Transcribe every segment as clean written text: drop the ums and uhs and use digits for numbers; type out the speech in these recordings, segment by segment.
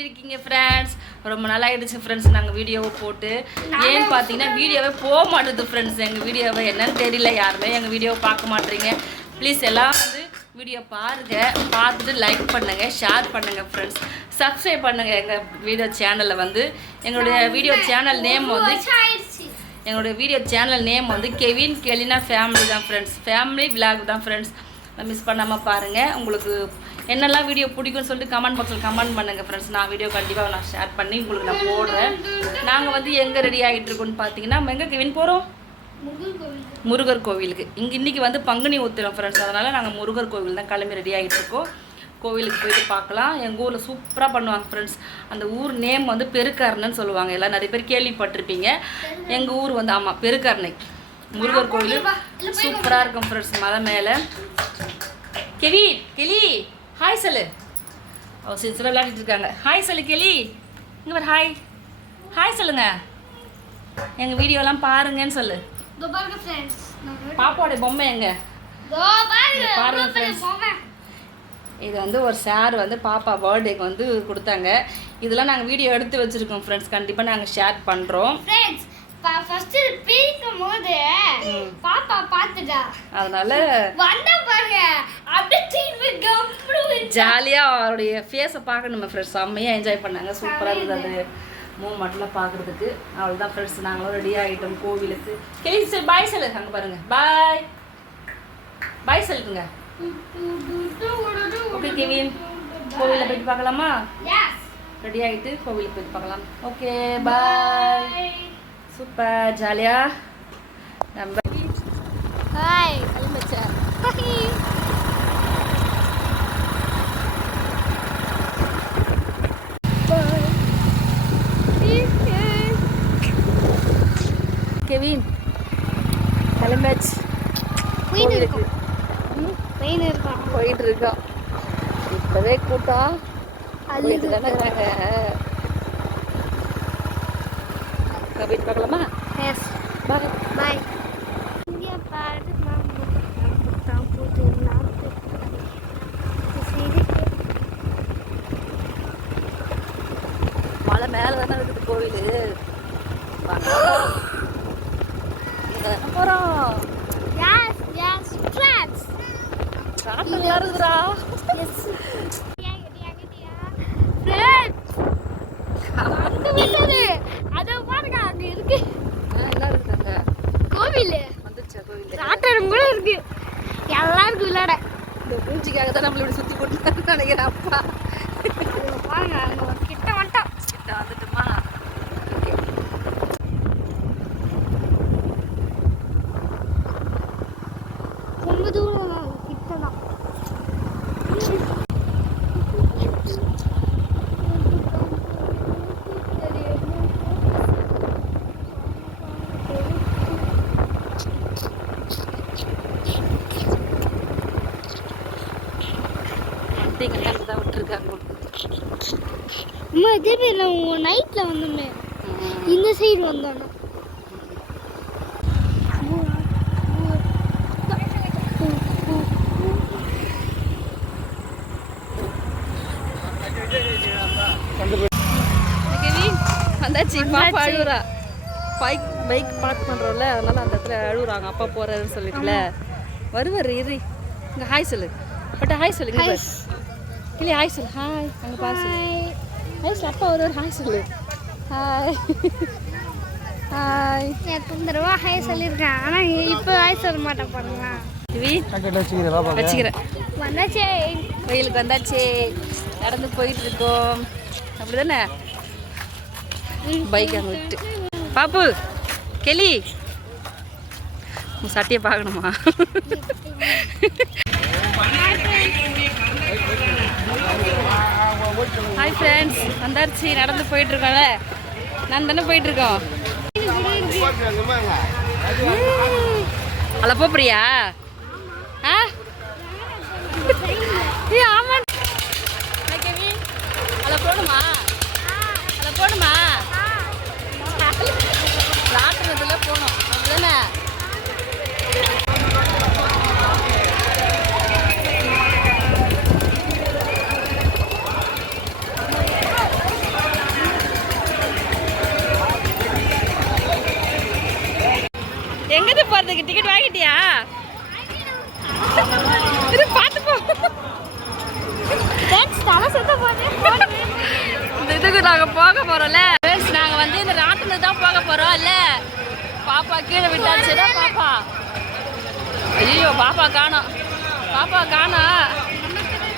எப்படி இருக்கீங்க ஃப்ரெண்ட்ஸ்? ரொம்ப நாள் ஆகிடுச்சு ஃப்ரெண்ட்ஸ் நாங்கள் வீடியோவை போட்டு. ஏன்னு பார்த்தீங்கன்னா வீடியோவே போக மாட்டேது ஃப்ரெண்ட்ஸ். எங்கள் வீடியோவை என்னன்னு தெரியல, யாருமே எங்கள் வீடியோவை பார்க்க மாட்டேறீங்க. ப்ளீஸ் எல்லாம் வந்து வீடியோ பாருங்கள், பார்த்துட்டு லைக் பண்ணுங்கள், ஷேர் பண்ணுங்கள் ஃப்ரெண்ட்ஸ். சப்ஸ்கிரைப் பண்ணுங்கள் எங்கள் வீடியோ சேனலில் வந்து. எங்களுடைய வீடியோ சேனல் நேம் வந்து கெவின் கெலினா ஃபேமிலி தான் ஃப்ரெண்ட்ஸ். ஃபேமிலி விலாக் தான் ஃப்ரெண்ட்ஸ். மிஸ் பண்ணாமல் பாருங்கள். உங்களுக்கு என்னெல்லாம் வீடியோ பிடிக்கும்னு சொல்லிட்டு கமெண்ட் பாக்ஸில் கமெண்ட் பண்ணுங்கள் ஃப்ரெண்ட்ஸ். நான் வீடியோ கண்டிப்பாக நான் ஷேர் பண்ணி உங்களுக்கு நான் போடுறேன். நாங்கள் வந்து எங்கே ரெடி ஆகிட்டு இருக்கோன்னு பார்த்தீங்கன்னா, நம்ம எங்கே கெவின் போகிறோம்? முருகர் கோவிலுக்கு. இன்றைக்கி வந்து பங்குனி உத்திரம் ஃப்ரெண்ட்ஸ். அதனால் நாங்கள் முருகர் கோவில் தான் கிளம்பி ரெடி ஆகிட்டு இருக்கோம். கோவிலுக்கு போயிட்டு பார்க்கலாம். எங்கள் ஊரில் சூப்பராக பண்ணுவாங்க ஃப்ரெண்ட்ஸ். அந்த ஊர் நேம் வந்து பெருக்கரணன்னு சொல்லுவாங்க. எல்லாம் நிறைய பேர் கேள்விப்பட்டிருப்பீங்க. எங்கள் ஊர் வந்து ஆமாம் பெருக்கரணை. முருகர் கோவில் சூப்பராக இருக்கும் ஃப்ரெண்ட்ஸ். மலை மேலே. கெலி ஹாய் சொல்லு. சில விளையாடிட்டு இருக்காங்க. ஹாய் சொல்லு கெலி. இங்கே வர ஹாய் ஹாய் சொல்லுங்க. எங்கள் வீடியோலாம் பாருங்கன்னு சொல்லு. பாப்பாவோட பொம்மை எங்க பாருங்க ஃப்ரெண்ட்ஸ். இது வந்து ஒரு சார் வந்து பாப்பா பர்த்டேக்கு வந்து கொடுத்தாங்க. இதெல்லாம் நாங்கள் வீடியோ எடுத்து வச்சுருக்கோம் ஃப்ரெண்ட்ஸ். கண்டிப்பாக நாங்கள் ஷேர் பண்ணுறோம். அதனால ஜாலியாக அவருடைய ஃபேஸை பார்க்கணும் ஃப்ரெண்ட்ஸ். செம்மையாக என்ஜாய் பண்ணாங்க. சூப்பராக இருந்தது அந்த மூமெண்ட்லாம் பார்க்குறதுக்கு. அவ்வளோதான் ஃப்ரெண்ட்ஸ். நாங்களும் ரெடி ஆகிட்டோம் கோவிலுக்கு. கெலி சார் பாய் சொல்லு. அங்கே பாருங்கள். பாய் பாய் சொல்லுங்க. ஓகே கெவின், கோவிலில் போயிட்டு பார்க்கலாமா? ரெடி ஆகிட்டு கோவிலுக்கு போயிட்டு பார்க்கலாம். Okay bye. சூப்பர் ஜாலியா நம்ம ஹாய் கிளம்பிச்சா. கெவின் கிளம்பியாச்சு. போயிட்டு இருக்கோம். இப்பவே கூட்டம் போயிட்டு தானே இருக்கிறாங்க. போயிட்டு பார்க்கலாமா? எஸ் பாய் பாய். மலை மேலே தானே இருக்குது கோவில். போகிறோம். இருக்குதுடா. விளையாட இந்த பூச்சிக்காக தான் நம்மள இப்படி சுற்றி போட்டு நினைக்கிறேன். அப்பா கிட்ட வந்துட்டோம். கிட்ட வந்துட்டோமா? ரொம்ப தூரம் கிட்ட தான். இதே பேர் நைட்டில் வந்தோமே, இந்த சைடு வந்தோம். வந்தாச்சு. பாப்பா அழுவுறா. பைக் பார்க் பண்ணுறோம்ல, அதனால அந்த இடத்துல அழுகுறாங்க. அப்பா போகிறாருன்னு சொல்லிட்டுல வருவார். இரு இங்கே ஹாய் சொல்லு. பட் ஹாய் சொல்லுங்க. இல்லை ஹாய் சொல்லு. ஹாய் அங்கே பாரு சொல்லு. ஹாய் சொல்லு. அப்பா வருவார். ஹாய் சொல்லு. Hi hi. தடவை ஹாய் சொல்லியிருக்கேன். ஆனால் இப்போ ஹாய் சொல்ல மாட்டேன் பாருங்களா. வச்சுக்கிறேன். வந்தாச்சே, கோயிலுக்கு வந்தாச்சு. நடந்து போயிட்டு இருக்கோம். அப்படிதானே? பைக் அங்கே விட்டு. பாப்பு கெலி உன் சட்டையை பார்க்கணுமா? ஹாய் ஃப்ரெண்ட்ஸ், வந்தாச்சு. நடந்து போயிட்டுருக்கோம்ல, நான் தானே போயிட்டுருக்கோம். அல்ல போறியா? ஆ ஏ ஆமாம். அல்ல போகணுமா? அல்ல போகணுமா? ராட்டினத்தில் போகணும். அப்படிதானே? ஆகிட்டியா? இது பார்த்து போ. இந்த இதுக்கு நாங்கள் போக போகிறோம்ல ஃப்ரெண்ட்ஸ், நாங்கள் வந்து இந்த ராட்டினத்துக்கு தான் போக போகிறோம் இல்லை. பாப்பா கீழே விட்டாச்சுன்னா பாப்பா, ஐயோ பாப்பா காணோம், பாப்பா காணோம்.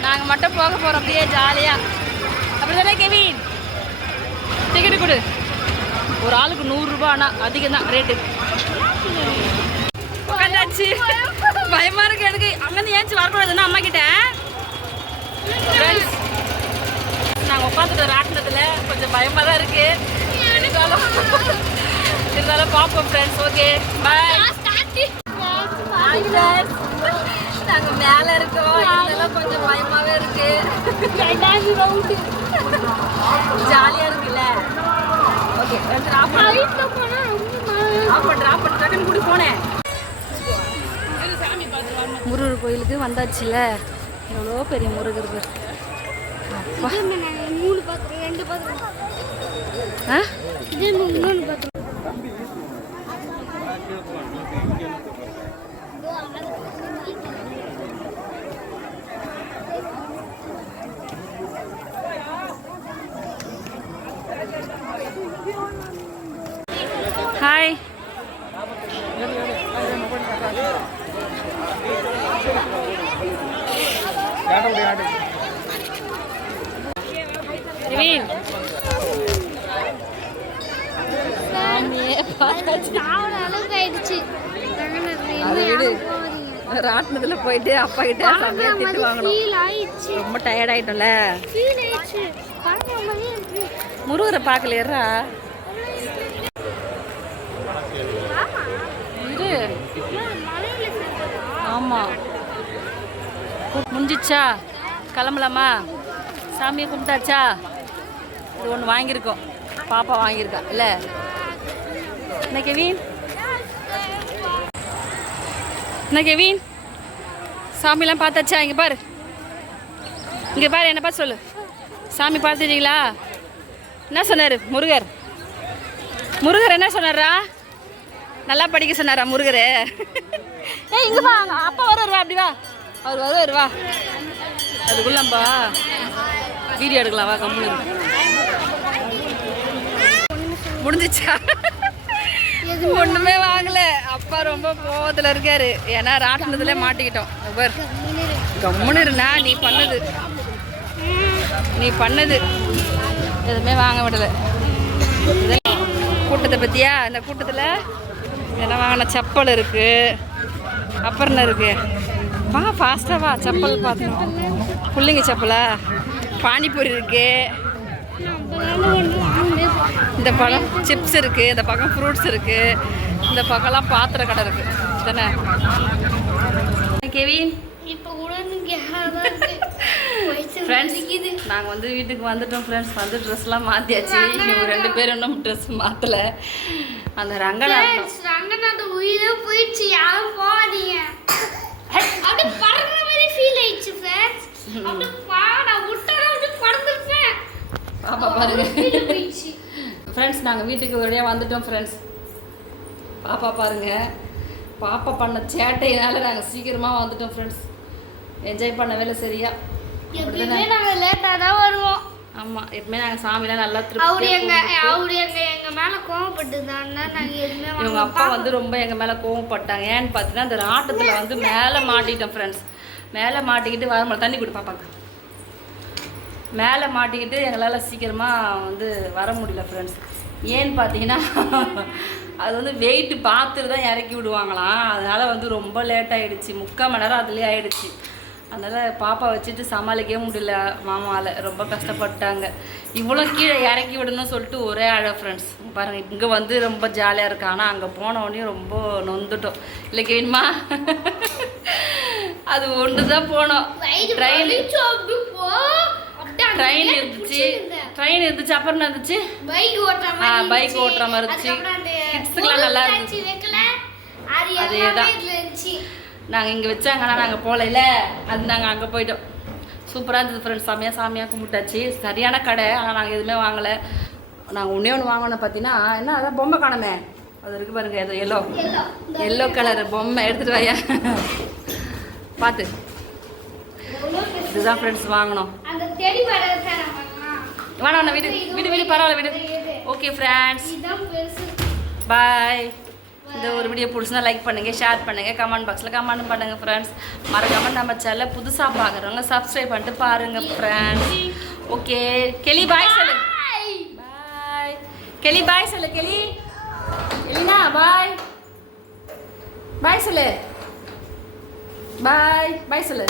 நாங்கள் மட்டும் போக போகிறோம் அப்படியே ஜாலியாக. அப்படி தானே கெவின்? டிக்கெட்டு கொடு. ஒரு ஆளுக்கு 100 ரூபா, ஆனால் அதிகம் தான் ரேட்டு. உட்காந்தாச்சு. பயமாக இருக்கு எனக்கு. அங்கேருந்து ஏஞ்சி வரக்கூடாதுன்னா அம்மா கிட்ட. ஃப்ரெண்ட்ஸ், நாங்கள் உட்காந்துட்டு ராட்டினத்தில் கொஞ்சம் பயமாக தான் இருக்குது. இருந்தாலும் பார்ப்போம் ஃப்ரெண்ட்ஸ். Okay bye. நாங்கள் மேலே இருக்கோம். இதெல்லாம் கொஞ்சம் பயமாகவே இருக்கு. ஜாலியாக இருக்குல்ல? ஓகே ஆஃப் பண்ண டக்குன்னு கூடி போனேன். முருகர் கோயிலுக்கு வந்தாச்சுல. எவ்வளோ பெரிய முருகர் அப்பா. ஹாய். ராட்டினத்துல போயிட்டு அப்பா கிட்ட திட்டு வாங்கணும். ரொம்ப டயர்ட் ஆயிட்டோம்ல. முருகரை பார்க்கலையா? ஆமா முடிஞ்சிச்சா? கிளம்பலாமா? சாமியை கும்பிட்டாச்சா? இது ஒன்று வாங்கியிருக்கோம், பாப்பா வாங்கியிருக்கா இல்லை? என்ன கெவின்? என்ன கெவின்? சாமிலாம் பார்த்தாச்சா? இங்கே பாரு, இங்கே பாரு, என்ன பார்த்து சொல்லு. சாமி பார்த்துட்டீங்களா? என்ன சொன்னார் முருகர்? முருகர் என்ன சொன்னாரா? நல்லா படிக்க சொன்னாரா முருகர்? ஏய் இங்கே வா, அப்பா வருவா, அப்படி வா. அவர் வருவார், வா. அதுக்குள்ளப்பா வீடியோ எடுக்கலாம், வா. கம்முனு முடிஞ்சிச்சா? ஒன்றுமே வாங்கல. அப்பா ரொம்ப கோவத்தில் இருக்காரு. ஏன்னா ராட்டினத்துல மாட்டிக்கிட்டோம். கம்முன்னு இருந்தா நீ பண்ணது எதுவுமே வாங்க விடலை. கூட்டத்தை பற்றியா? இந்த கூட்டத்தில் என்ன வாங்கின? செப்பல் இருக்குது. அப்புறம் என்ன இருக்குது? வா ஃபாஸ்ட்டாக வா. செப்பல் பார்த்துக்கணும். பிள்ளைங்க செப்பலா? பானிபூரி இருக்குது. இந்த பக்கம் சிப்ஸ் இருக்குது. இந்த பக்கம் ஃப்ரூட்ஸ் இருக்குது. இந்த பக்கம்லாம் பாத்திர கடை இருக்குது தானே கெவின்? ஃப்ரெண்ட்ஸ், நாங்கள் வந்து வீட்டுக்கு வந்துட்டோம் ஃப்ரெண்ட்ஸ். வந்து ட்ரெஸ்லாம் மாற்றியாச்சு. இவங்க 2 பேரும் இன்னும் ட்ரெஸ் மாற்றலை. அந்த ரங்கநாத உயிரே போயிடுச்சு. யாரும் போகாதீங்க. அப்படியே பறக்கிற மாதிரி ஃபீல் ஆயிடுச்சு ஃப்ரெண்ட்ஸ். அப்படியே பாடா விட்டா அப்படியே பறந்துட்டேன். பாப்பா பாருங்க ஃப்ரெண்ட்ஸ், நாங்கள் வீட்டுக்கு ஒரேடியாக வந்துட்டோம் ஃப்ரெண்ட்ஸ். பாப்பா பாருங்க, பாப்பா பண்ண சேட்டையினால நாங்கள் சீக்கிரமாக வந்துட்டோம் ஃப்ரெண்ட்ஸ். என்ஜாய் பண்ணவே இல்லை சரியா. எப்பவுமே நாங்கள் லேட்டாக தான் வருவோம். ஆமாம், எப்பவுமே நாங்கள் சாமிலாம் நல்லா அவரு எங்கள் மேலே கோவப்பட்டுதான்னா நாங்கள் எதுவுமே இவங்க அப்பா வந்து ரொம்ப எங்கள் மேலே கோவப்பட்டாங்க. ஏன்னு பார்த்தீங்கன்னா அந்த ராட்டத்தில் வந்து மேலே மாட்டிக்கிட்டோம் ஃப்ரெண்ட்ஸ். மேலே மாட்டிக்கிட்டு வர தண்ணி கொடு பாப்பாக்கு. மேலே மாட்டிக்கிட்டு எங்களால் சீக்கிரமாக வந்து வர முடியல ஃப்ரெண்ட்ஸ். ஏன்னு பார்த்தீங்கன்னா அது வந்து வெயிட்டு பார்த்துட்டு தான் இறக்கி விடுவாங்களாம். அதனால் வந்து ரொம்ப லேட் ஆகிடுச்சு. 3/4 மணி நேரம் அதுலேயே ஆகிடுச்சு. அதனால் பாப்பா வச்சுட்டு சமாளிக்கவே முடியல. மாமாவில் ரொம்ப கஷ்டப்பட்டாங்க. இவ்வளோ கீழே இறக்கி விடணும்னு சொல்லிட்டு ஒரே அழ ஃப்ரெண்ட்ஸ். பாருங்கள், இங்கே வந்து ரொம்ப ஜாலியாக இருக்கு. ஆனால் அங்கே போனோடனே ரொம்ப நொந்துட்டோம் இல்லை கேணுமா? அது ஒன்று தான் போனோம். ட்ரெயின் இருந்துச்சு. அப்புறம் என்ன இருந்துச்சு? பைக் ஓட்டுற மாதிரி இருந்துச்சு. கிட்ஸுக்கெல்லாம் நல்லா இருந்துச்சு. அதேதான் நாங்கள் இங்கே வச்சாங்கன்னா நாங்கள் போகல. அது நாங்கள் அங்கே போயிட்டோம். சூப்பராக இருந்தது ஃப்ரெண்ட்ஸ். சாமியாக கும்பிட்டாச்சு. சரியான கடை. ஆனால் நாங்கள் எதுவுமே வாங்கலை. நாங்கள் ஒன்றே ஒன்று வாங்கினோம் பார்த்தீங்கன்னா என்ன, அதான் பொம்மை காணமே. அது இருக்கு பாருங்க, அது எல்லோ எல்லோ எல்லோ கலர் பொம்மை எடுத்துட்டு வாயா. பார்த்து, இதுதான் ஃப்ரெண்ட்ஸ் வாங்கணும். அந்த டெடி பேர் தரமா வேணாம், விடு விடு விடு, பரவாயில்ல விடு. ஓகே ஃப்ரெண்ட்ஸ், இதான் பெருசு. பாய். இந்த ஒரு வீடியோ பிடிச்சினா லைக் பண்ணுங்கள், ஷேர் பண்ணுங்கள், கமெண்ட் பாக்ஸில் கமெண்ட் பண்ணுங்கள் ஃப்ரெண்ட்ஸ். மறக்காமல் நம்ம சேனலை புதுசாக பார்க்குறவங்க சப்ஸ்கிரைப் பண்ணிட்டு பாருங்கள் ஃப்ரெண்ட்ஸ். ஓகே கெளி பாய் சொல்லு. பாய் கெளி, பாய் சொல்லு கெளி. எலினா பாய், பாய் சொல்லு. பாய் பாய் சொல்லு.